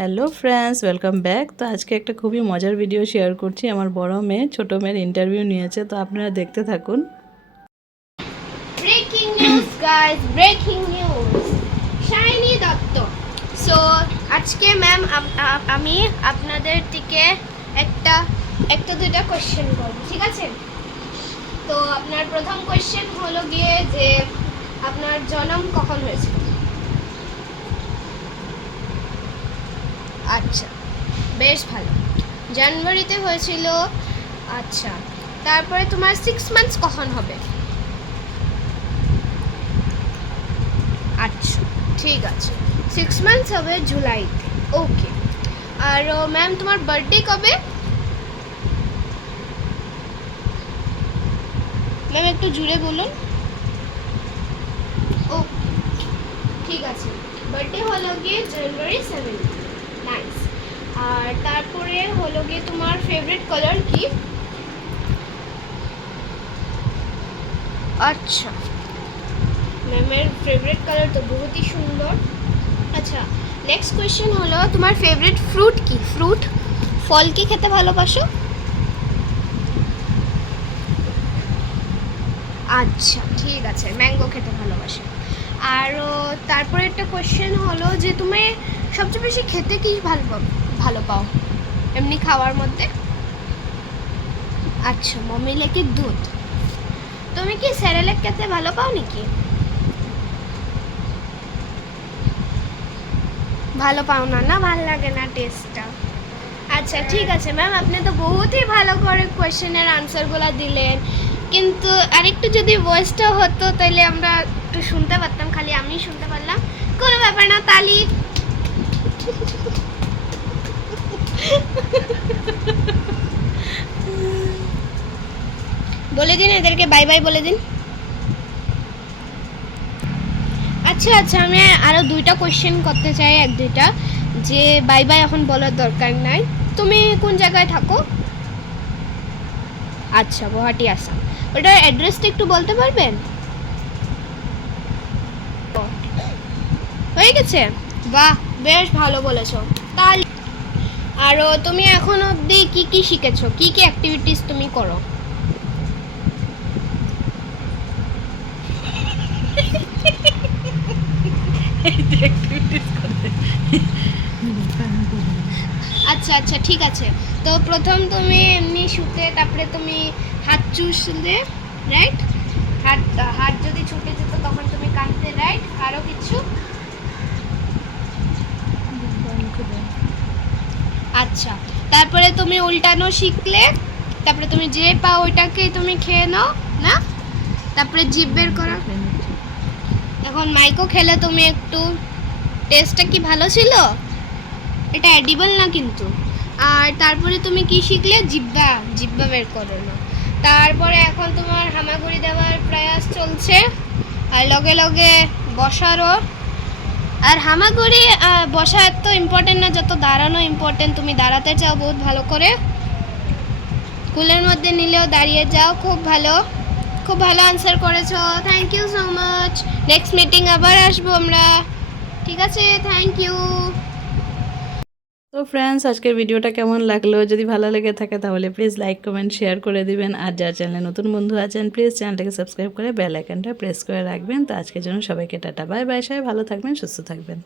Hello friends, welcome back. তো আজকে একটা খুবই মজার ভিডিও শেয়ার করছি। আমার বড় মেয়ে ছোট মেয়ের ইন্টারভিউ নিয়েছে, তো আপনারা দেখতে থাকুন। Breaking news guys, breaking news. Shiny Dutta. So আজকে ম্যাম আমি আপনাদের থেকে একটা দুইটা কোশ্চেন করব, ঠিক আছে? তো আপনার প্রথম কোশ্চেন হলো গিয়ে যে আপনার জন্ম কখন হয়েছিল? আচ্ছা, বেশ ভালো, জানুয়ারিতে হয়েছিল। আচ্ছা, তারপরে তোমার 6 মান্থস কখন হবে? আচ্ছা, ঠিক আছে, 6 মান্থস হবে জুলাইতে। ওকে। আর ম্যাম তোমার বার্থডে কবে? ম্যাম একটু জুড়ে বলুন। ও, ঠিক আছে, বার্থডে হলো গিয়ে জানুয়ারি 7। নাইস। আর তারপরে হলো গিয়ে তোমার ফেভারিট কালার কি? আচ্ছা, ম্যামের ফেভারিট কালার তো বহুতই সুন্দর। আচ্ছা, নেক্সট কোয়েশ্চেন হলো তোমার ফেভারিট ফ্রুট কি? ফল কি খেতে ভালোবাসো? আচ্ছা, ঠিক আছে, ম্যাঙ্গো খেতে ভালোবাসো। আর তারপরে একটা কোয়েশ্চেন হলো যে তুমি সবচেয়ে বেশি খেতে কি ভালো পাও এমনি খাওয়ার মধ্যে? আচ্ছা, মমিলেকের দুধ। তুমি কি স্যারেলেক খেতে ভালো পাও নাকি? ভালো পাও না? না, ভালো লাগে না টেস্টটা। আচ্ছা, ঠিক আছে ম্যাম, আপনি তো বহুতই ভালো করে কোয়েশ্চেনের আনসারগুলো দিলেন, কিন্তু আরেকটু যদি ভয়েসটা হতো তাহলে আমরা একটু শুনতে পারতাম। খালি আমি শুনতে পারলাম, কোনো ব্যাপার না। তালি। বলে দিন এদেরকে বাই বাই বলে দিন। আচ্ছা আচ্ছা, আমি আরও দুইটা কোয়েশ্চেন করতে চাই, এক দুইটা, যে বাই বাই এখন বলার দরকার নাই। তুমি কোন জায়গায় থাকো? আচ্ছা, গুয়াহাটি, আসাম। ওটার অ্যাড্রেসটা একটু বলতে পারবেন? হয়ে গেছে? বাহ, বেশ ভালো বলেছো। তাহলে আরও তুমি এখন অবধি কি কি শিখেছো? কি কি অ্যাক্টিভিটিস তুমি করো? আচ্ছা আচ্ছা, ঠিক আছে। তো প্রথম তুমি এমনি শুতে, তারপরে তুমি হাত চুষলে, রাইট? হাত হাত যদি ছুটে যেত তখন তুমি কাঁদতে, রাইট? আরও কিছু? আচ্ছা, তারপরে তুমি উল্টানো শিখলে, তারপরে তুমি যে পাও ওইটাকে তুমি খেয়ে নাও, না? তারপরে জিভ বের করা। এখন মাইকো খেলে তুমি একটু, টেস্টটা কি ভালো ছিল? এটা এডিবল না কিন্তু। আর তারপরে তুমি কি শিখলে? জিব্বা বের করো না। তারপরে এখন তোমার হামাগুড়ি দেওয়ার প্রয়াস চলছে, আর লগে লগে বসারও। আর হামাগুড়ি বসা এত ইম্পর্টেন্ট না যত দাঁড়ানো ইম্পর্টেন্ট। তুমি দাঁড়াতে চাও বহুত ভালো করে, স্কুলের মধ্যে নিলেও দাঁড়িয়ে যাও। খুব ভালো, খুব ভালো আনসার করেছো। Thank you so much. Next meeting আবার আসবো আমরা, ঠিক আছে? Thank you. তো ফ্রেন্ডস, আজকের ভিডিওটা কেমন লাগলো? যদি ভালো লেগে থাকে তাহলে প্লিজ লাইক, কমেন্ট, শেয়ার করে দিবেন। আর যারা চ্যানেলে নতুন বন্ধু আছেন প্লিজ চ্যানেলটাকে সাবস্ক্রাইব করে বেল আইকনটা প্রেস করে রাখবেন। তো আজকের জন্য সবাইকে টাটা, বাই বাই। সবাই ভালো থাকবেন, সুস্থ থাকবেন।